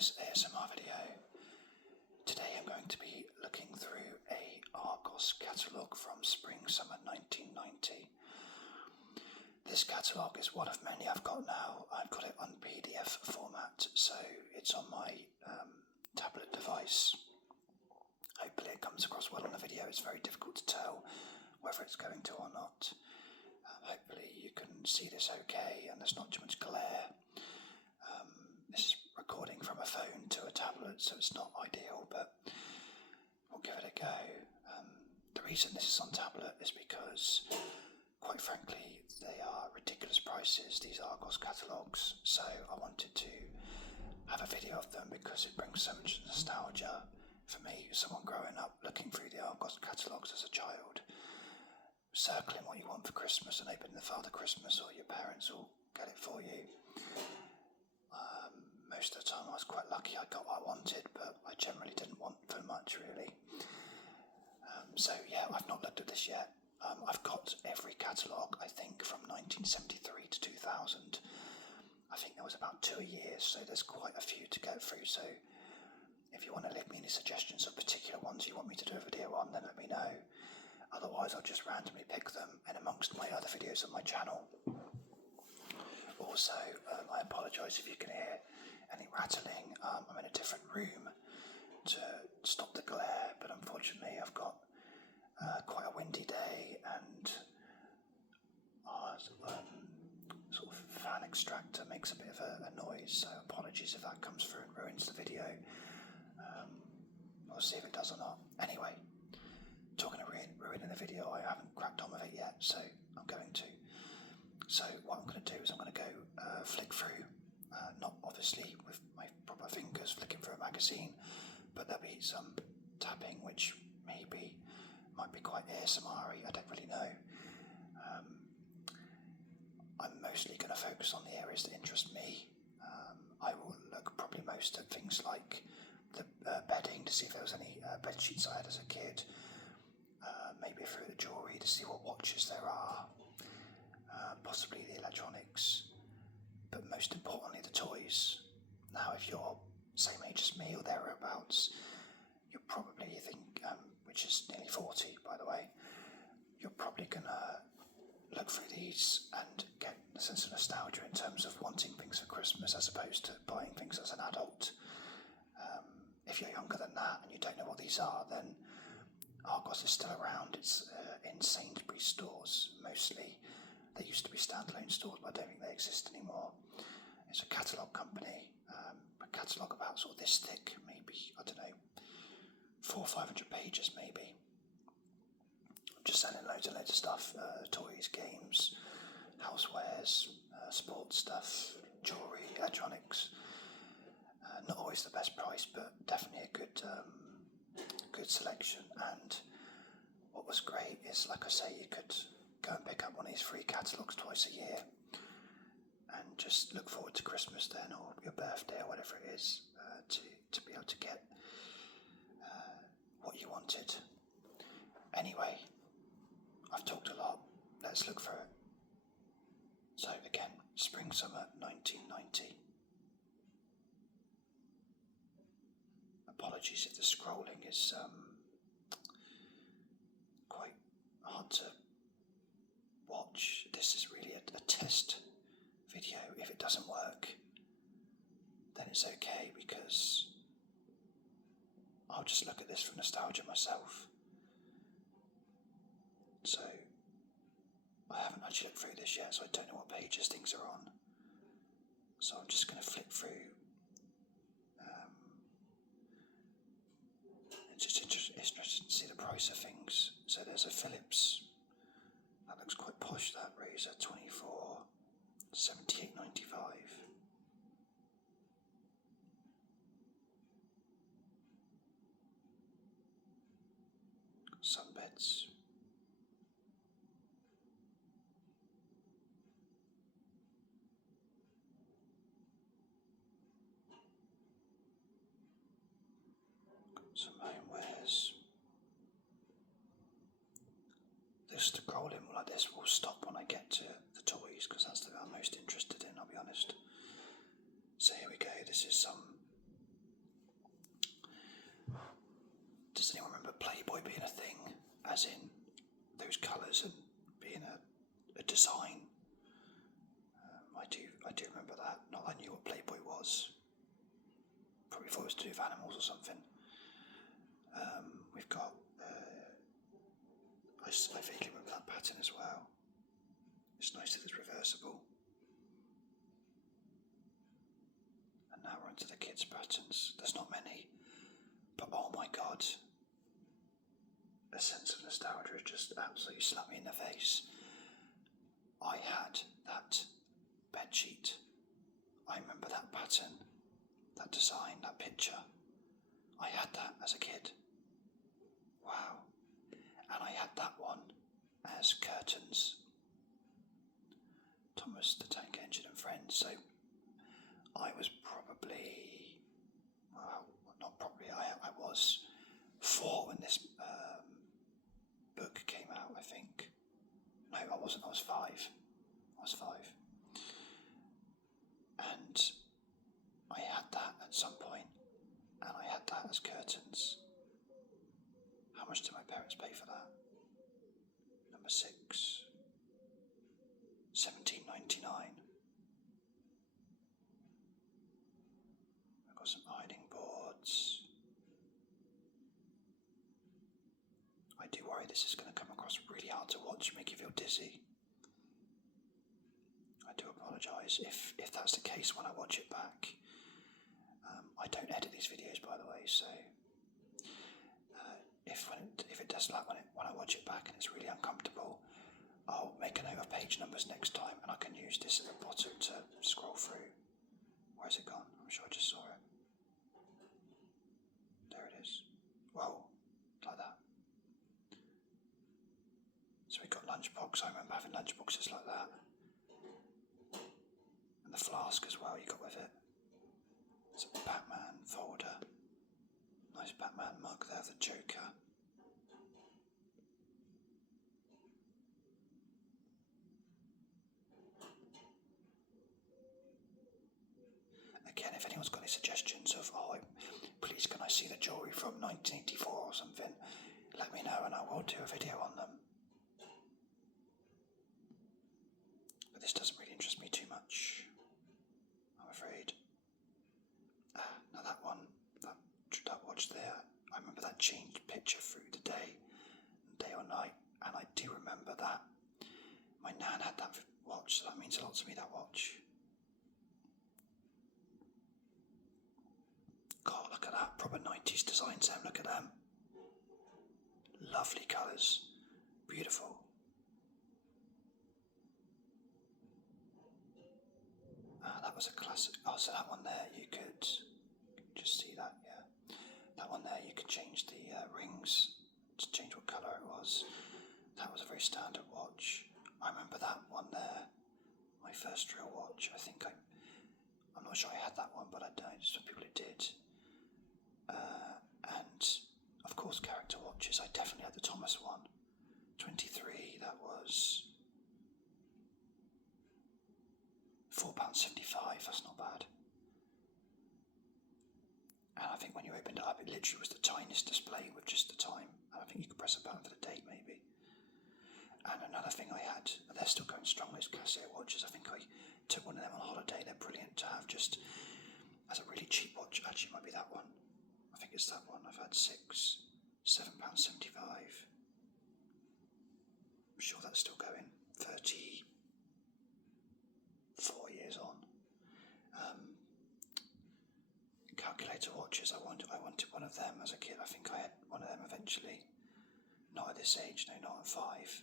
this ASMR video. Today I'm going to be looking through a Argos catalogue from Spring/Summer 1990. This catalogue is one of many I've got now. I've got it on PDF format, so it's on my tablet device. Hopefully it comes across well on the video. It's very difficult to tell whether it's going to or not. Hopefully you can see this okay and there's not too much glare. This is recording from a phone to a tablet, so it's not ideal, but we'll give it a go. The reason this is on tablet is because, quite frankly, they are ridiculous prices, these Argos catalogues, so I wanted to have a video of them because it brings so much nostalgia for me, someone growing up looking through the Argos catalogues as a child, circling what you want for Christmas and hoping the Father Christmas or your parents will get it for you. Most of the time I was quite lucky, I got what I wanted, but I generally didn't want very much really. So yeah, I've not looked at this yet. I've got every catalogue, I think, from 1973 to 2000. I think there was about 2 a year, so there's quite a few to go through. So if you want to leave me any suggestions of particular ones you want me to do a video on, then let me know. Otherwise I'll just randomly pick them in amongst my other videos on my channel. Also, I apologise if you can hear any rattling. I'm in a different room to stop the glare, but unfortunately I've got quite a windy day and our sort of fan extractor makes a bit of a noise, so apologies if that comes through and ruins the video. We'll see if it does or not. Anyway, talking of ruining the video, I haven't cracked on with it yet, so I'm going to. So what I'm going to do is I'm going to go flick through, not obviously with my proper fingers flicking through a magazine, but there'll be some tapping which maybe might be quite ASMR-y, I don't really know. I'm mostly going to focus on the areas that interest me. I will look probably most at things like the bedding to see if there was any bed sheets I had as a kid, maybe through the jewellery to see what watches there are, possibly the electronics, but most importantly the toys. Now if you're same age as me or thereabouts, you're probably which is nearly 40 by the way, you're probably going to look through these and get a sense of nostalgia in terms of wanting things for Christmas as opposed to buying things as an adult. If you're younger than that and you don't know what these are, then Argos is still around. It's in Sainsbury's stores mostly. They used to be standalone stores, but I don't think they exist anymore. It's a catalogue company, a catalogue about sort of this thick, maybe, I don't know, 400 or 500 pages maybe. Just selling loads and loads of stuff, toys, games, housewares, sports stuff, jewellery, electronics. Not always the best price, but definitely a good selection. And what was great is, like I say, you could go and pick up one of these free catalogues twice a year and just look forward to Christmas then, or your birthday or whatever it is, to be able to get what you wanted. Anyway, I've talked a lot, let's look for it. So again, Spring/Summer 1990. Apologies if the scrolling is quite hard to watch. This is really a test video. If it doesn't work, then it's okay, because I'll just look at this for nostalgia myself. So I haven't actually looked through this yet, so I don't know what pages things are on. So I'm just going to flip through. It's interesting to see the price of things. So there's a Philips. That looks quite posh, that razor, 24, 78.95. Sunbeds. Some homewares. This scrolling like this will stop when I get to the toys, because that's the bit I'm most interested in, I'll be honest. So here we go, this is some as in those colours and being a design. I do remember that. Not that I knew what Playboy was. Probably thought it was to do with animals or something. We've got. I vaguely remember that pattern as well. It's nice that it's reversible. And now we're onto the kids' patterns. There's not many, but oh my god, a sense of nostalgia just absolutely slapped me in the face. I had that bedsheet. I remember that pattern, that design, that picture. I had that as a kid. Wow. And I had that one as curtains. Thomas the Tank Engine and Friends. So I was probably, well, not probably, I was 4 when this book came out, I think. No, I wasn't, I was 5. I was 5. And I had that at some point, and I had that as curtains. How much did my parents pay for that? Number 6. $17.99. I've got some ironing boards. I do worry this is going to come across really hard to watch, make you feel dizzy. I do apologise if that's the case when I watch it back. I don't edit these videos, by the way, so if it does like when I watch it back and it's really uncomfortable, I'll make a note of page numbers next time, and I can use this at the bottom to scroll through. Where's it gone? I'm sure I just saw it. There it is. Whoa, like that. So we got lunchbox. I remember having lunchboxes like that. And the flask as well you got with it. It's a Batman folder. Nice Batman mug there, the Joker. Again, if anyone's got any suggestions of, please can I see the jewellery from 1984 or something, let me know and I will do a video on them. But this doesn't really interest me too much, I'm afraid. Now that one, that watch there, I remember that changed picture through the day or night, and I do remember that. My nan had that watch, so that means a lot to me, that watch. God, look at that, proper 90s design, Sam, look at them. Lovely colours, beautiful. That was a classic. Oh, so that one there, you could just see that, yeah. That one there, you could change the rings to change what colour it was. That was a very standard watch. I remember that one there, my first real watch. I'm not sure I had that one, but I don't. Some people who did. And of course, character watches. I definitely had the Thomas one. 23. That was £4.75. That's not bad. And I think when you opened it up, it literally was the tiniest display with just the time. And I think you could press a button for the date, maybe. And another thing I had, they're still going strong, those Casio watches. I think I took one of them on holiday. They're brilliant to have just as a really cheap watch. Actually, it might be that one. I think it's that one. I've had 6, £7.75. I'm sure that's still going. 34 years on. Calculator watches. I wanted one of them as a kid. I think I had one of them eventually. Not at this age, no, not at 5.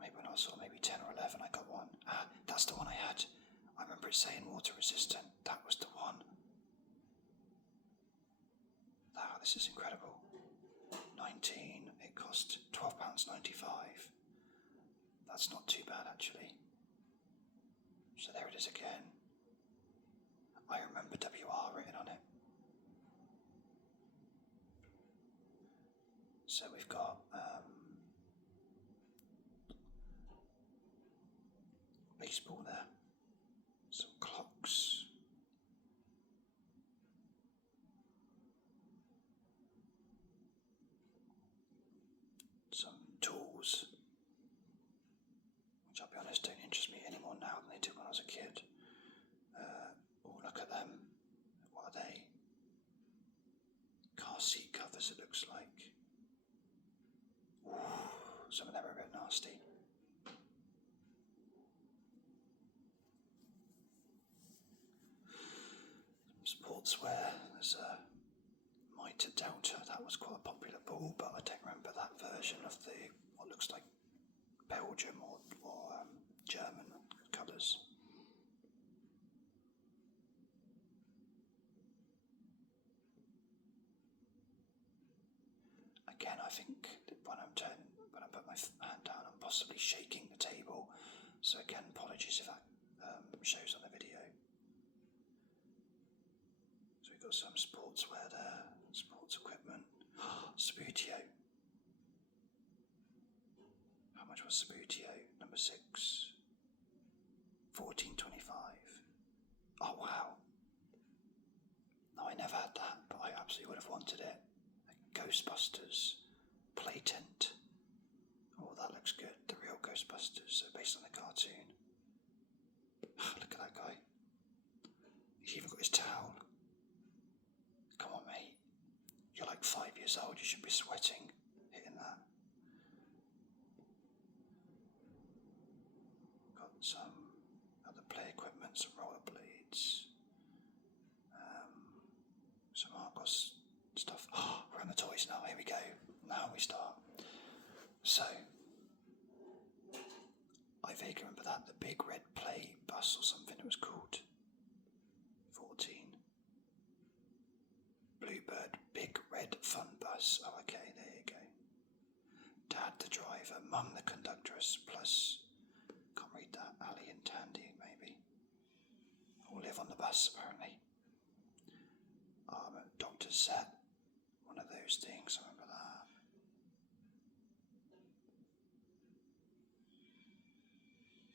Maybe when I was maybe 10 or 11, I got one. That's the one I had. I remember it saying water resistant. That was the one. This is incredible. 19. It cost £12.95. That's not too bad, actually. So there it is again. I remember WR written on it. So we've got baseball there, some clocks, I was a kid. Oh, look at them. What are they? Car seat covers, it looks like. Ooh, some of them are a bit nasty. Sportswear, there's a Mitre Delta, that was quite a popular ball, but I don't remember that version of the, what looks like Belgium or German colours. Again, I think that when I put my hand down, I'm possibly shaking the table, so again, apologies if that shows on the video. So we've got some sportswear there, sports equipment. Sputio. How much was Sputio? Number 6. 14.25. Oh wow. No, I never had that, but I absolutely would have wanted it. Ghostbusters. Play tent. Oh, that looks good. The real Ghostbusters, so based on the cartoon. Look at that guy. He's even got his towel. Come on, mate. You're like 5 years old, you should be sweating hitting that. Got some other play equipment, some rollerblades, some Argos stuff. Oh, we're on the toys now, here we go. Now we start. So, I vaguely remember that, the big red play bus or something it was called. 14. Bluebird, big red fun bus. Oh, okay, there you go. Dad the driver, Mum the conductress, plus, can't read that, Ali and Tandy maybe. All live on the bus apparently. Doctor's set, one of those things, I remember that.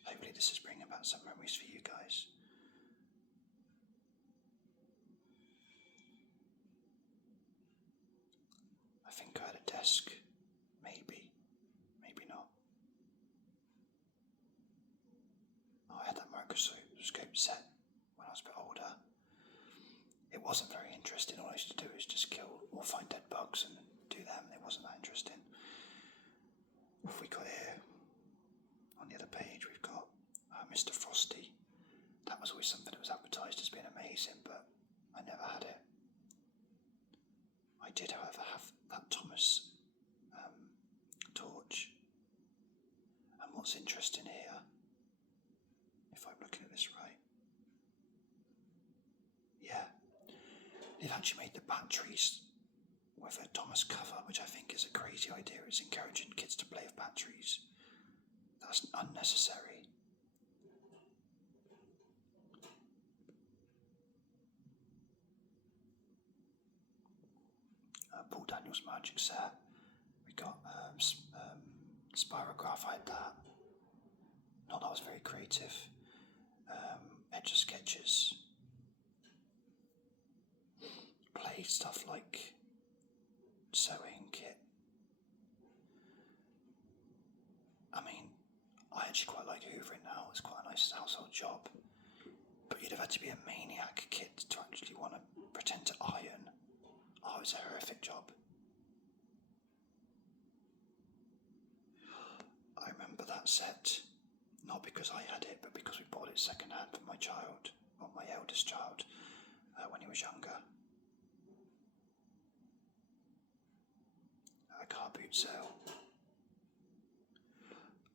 Hopefully this is bringing back some memories for you guys. I think I had a desk, maybe not. Oh, I had that microscope set when I was a bit older. It wasn't very interesting. All I used to do is just kill or find dead bugs and do them. It wasn't that interesting. What have we got here? On the other page we've got Mr. Frosty. That was always something that was advertised as being amazing, but I never had it. I did, however, have that Thomas torch. And what's interesting here, if I'm looking at this right, yeah, they've actually made the batteries with a Thomas cover, which I think is a crazy idea. It's encouraging kids to play with batteries. That's unnecessary. Paul Daniels magic set. We got Spirograph, I had that. Not that was very creative. Etch a sketches. Play stuff like sewing kit. I mean, I actually quite like hoovering now. It's quite a nice household job. But you'd have had to be a maniac kid to actually want to pretend to iron. Oh, it's a horrific job. I remember that set, not because I had it, but because we bought it second-hand for my child, or my eldest child, when he was younger. A car boot sale.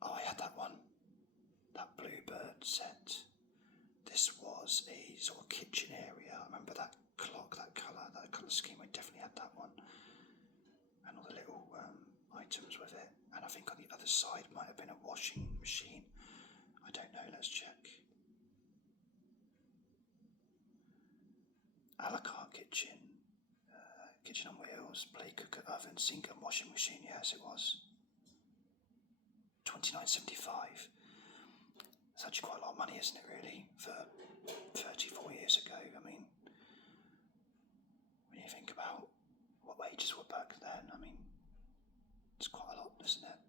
Oh, I had that one. That Bluebird set. This was a sort of kitchen area. I remember that clock, that colour scheme. I definitely had that one. And all the little items with it. And I think on the other side might have been a washing machine. I don't know, let's check. A la carte kitchen. Kitchen on wheels, play cooker, oven, sink and washing machine. Yes, it was. $29.75. It's actually quite a lot of money, isn't it, really, for 34 years ago? I mean, when you think about what wages were back then, I mean, it's quite a lot, isn't it?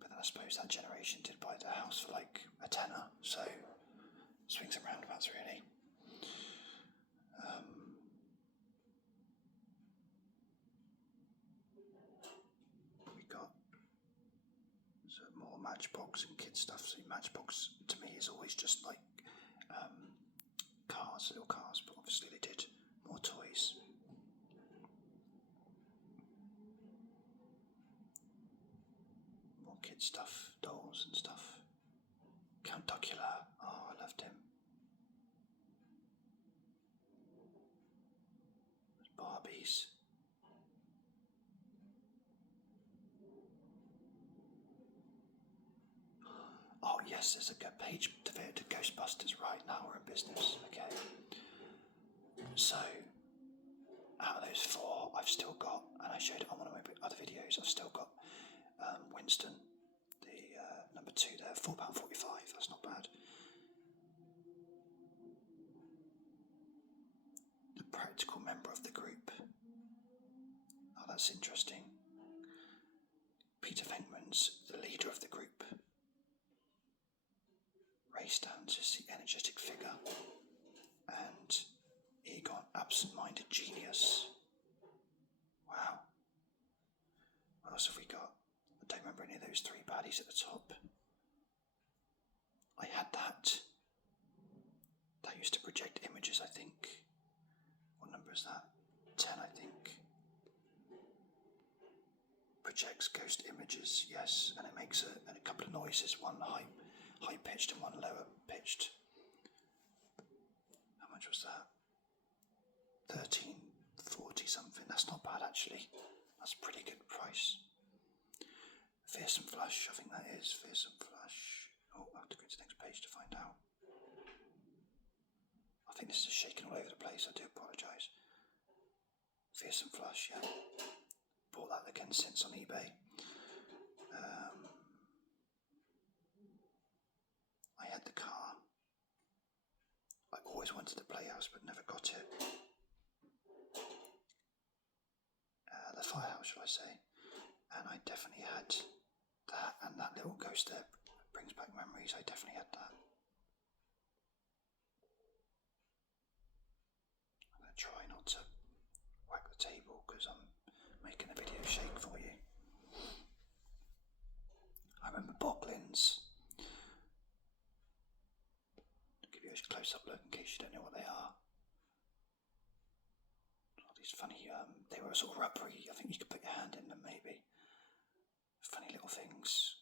But then I suppose that generation did buy the house for like a tenner, so swings and roundabouts really. We got more Matchbox and kid stuff. So Matchbox to me is always just like cars, little cars, but obviously they did more toys. More kid stuff, dolls and stuff. Count Duckula, oh, I loved him. Barbies. Oh yes, there's a good page devoted to Ghostbusters. Right, now we're in business. Okay. So, out of those 4, I've still got, and I showed it on one of my other videos, I've still got Winston, the number 2 there, £4.45, that's not bad. The practical member of the group. Oh, that's interesting. Peter Venkman's the leader of the group. Ray Stantz is the energetic figure. And Egon, absent-minded genius. Wow. What else have we got? I don't remember any of those 3 baddies at the top. I had that. That used to project images, I think. What number is that? 10, I think. Projects ghost images, yes, and it makes a couple of noises, one high pitched and one lower pitched. How much was that? 13.40 something. That's not bad actually. That's a pretty good price. Fearsome Flush, I think that is Fearsome Flush. Oh, I have to go to the next page to find out. I think this is shaking all over the place. I do apologise. Fearsome Flush, yeah. Bought that again since on eBay. I had the car. I always wanted the playhouse but never got it. The firehouse, shall I say. And I definitely had that, and that little ghost there brings back memories. I definitely had that. I'm going to try not to whack the table because I'm making the video shake for you. I remember Boglins. I'll give you a close-up look in case you don't know what they are. All these funny, they were sort of rubbery. I think you could put your hand in them maybe. Funny little things.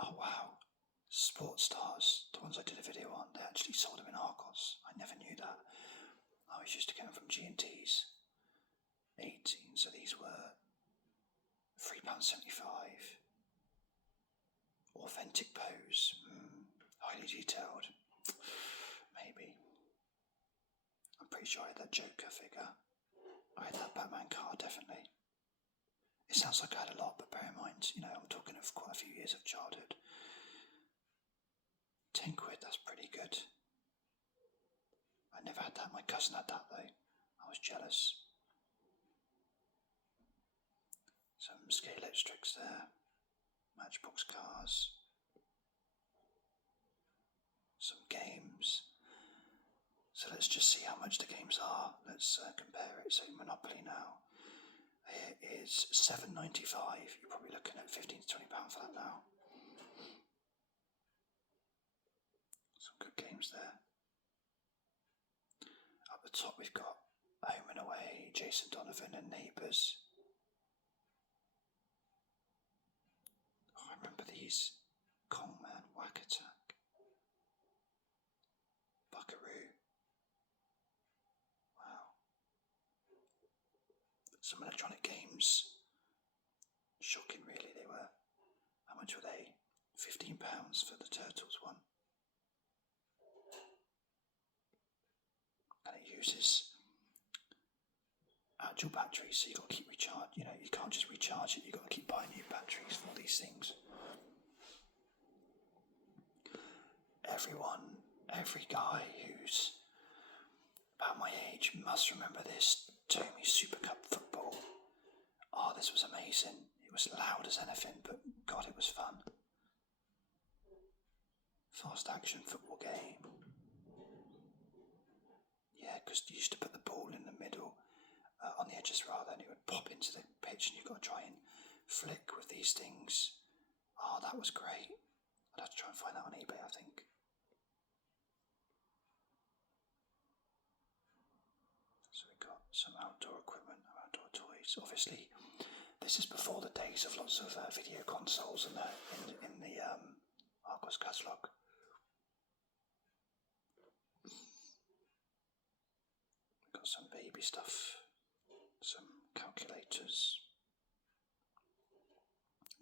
Oh wow. Sports Stars, the ones I did a video on, they actually sold them in Argos. I never knew that. I was used to get them from G&T's. 18, so these were £3.75. Authentic pose, highly detailed. Maybe. I'm pretty sure I had that Joker figure. I had that Batman car, definitely. It sounds like I had a lot, but bear in mind, I'm talking of quite a few years of childhood. 10 quid, that's pretty good. I never had that. My cousin had that though. I was jealous. Some scale electrics there. Matchbox cars. Some games. So let's just see how much the games are. Let's compare it. So Monopoly now. Here is £7.95. You're probably looking at £15 to £20 for that now. Some good games there. Up the top we've got Home and Away, Jason Donovan and Neighbours. Oh, I remember these. Kongman, Whack Attack, Buckaroo. Wow. Some electronic games. Shocking really they were. How much were they? £15 for the Turtles one. And it uses actual batteries, so you've got to keep recharging. You can't just recharge it, you've got to keep buying new batteries for all these things. Every guy who's about my age must remember this. Tommy Super Cup football. Oh, this was amazing. It was loud as anything, but God, it was fun. Fast action football game. Yeah, because you used to put the ball in the middle, on the edges rather, and it would pop into the pitch, and you've got to try and flick with these things. Oh, that was great. I'd have to try and find that on eBay, I think. So we got some outdoor equipment, outdoor toys. Obviously, this is before the days of lots of video consoles and in the Argos Catalogue. We've got some baby stuff, some calculators,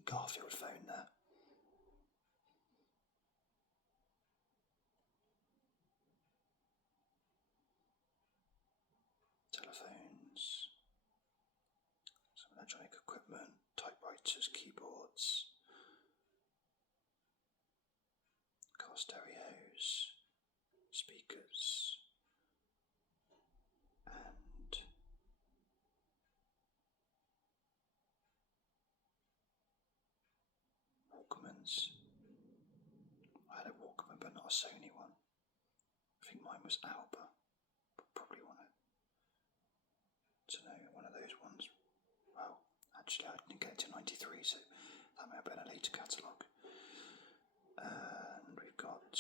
Garfield phone there. Telephones, some electronic equipment, typewriters, keyboards, car stereos, speakers, and Walkmans. I had a Walkman, but not a Sony one. I think mine was Alba. Probably one of those ones. Well, actually, I didn't get it to 93, so that may have been a later catalogue. And we've got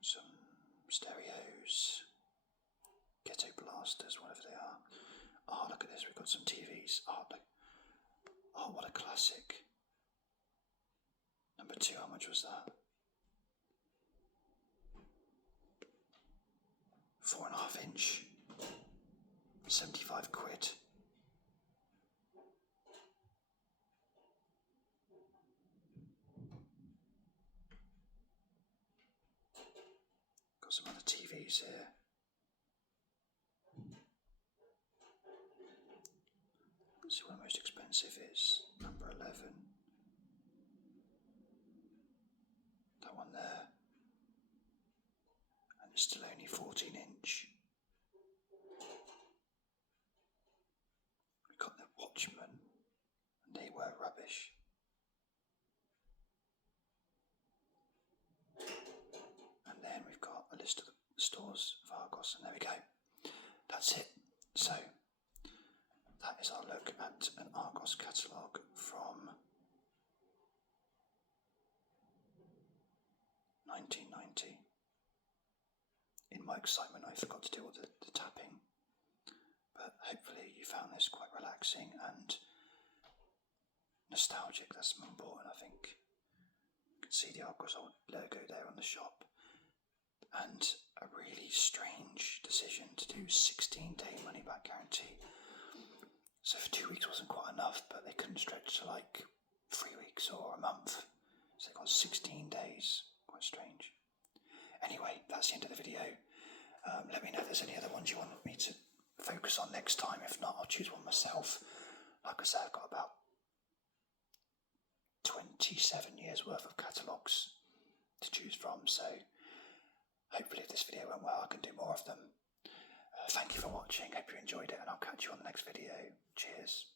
some stereos, ghetto blasters, whatever they are. Oh, look at this, we've got some TVs. Oh, what a classic. Number 2, how much was that? 4.5 inch. 75 quid. Got some other TVs here. Let's see what the most expensive is. Number 11. That one there. And it's still only 14 inch. We got the Watchmen, and they were rubbish. And then we've got a list of the stores of Argos, and there we go. That's it. So, that is our look at an Argos catalogue from 1990. In my excitement, I forgot to do all the tapping, but hopefully you found this quite relaxing and nostalgic. That's important, I think. You can see the Argos logo there on the shop, and a really strange decision to do 16-day money-back guarantee. So for 2 weeks wasn't quite enough, but they couldn't stretch to like 3 weeks or a month. So they got 16 days. Quite strange. Anyway, that's the end of the video. Let me know if there's any other ones you want me to focus on next time. If not, I'll choose one myself. Like I said, I've got about 27 years worth of catalogues to choose from. So hopefully if this video went well, I can do more of them. Thank you for watching. Hope you enjoyed it, and I'll catch you on the next video. Cheers.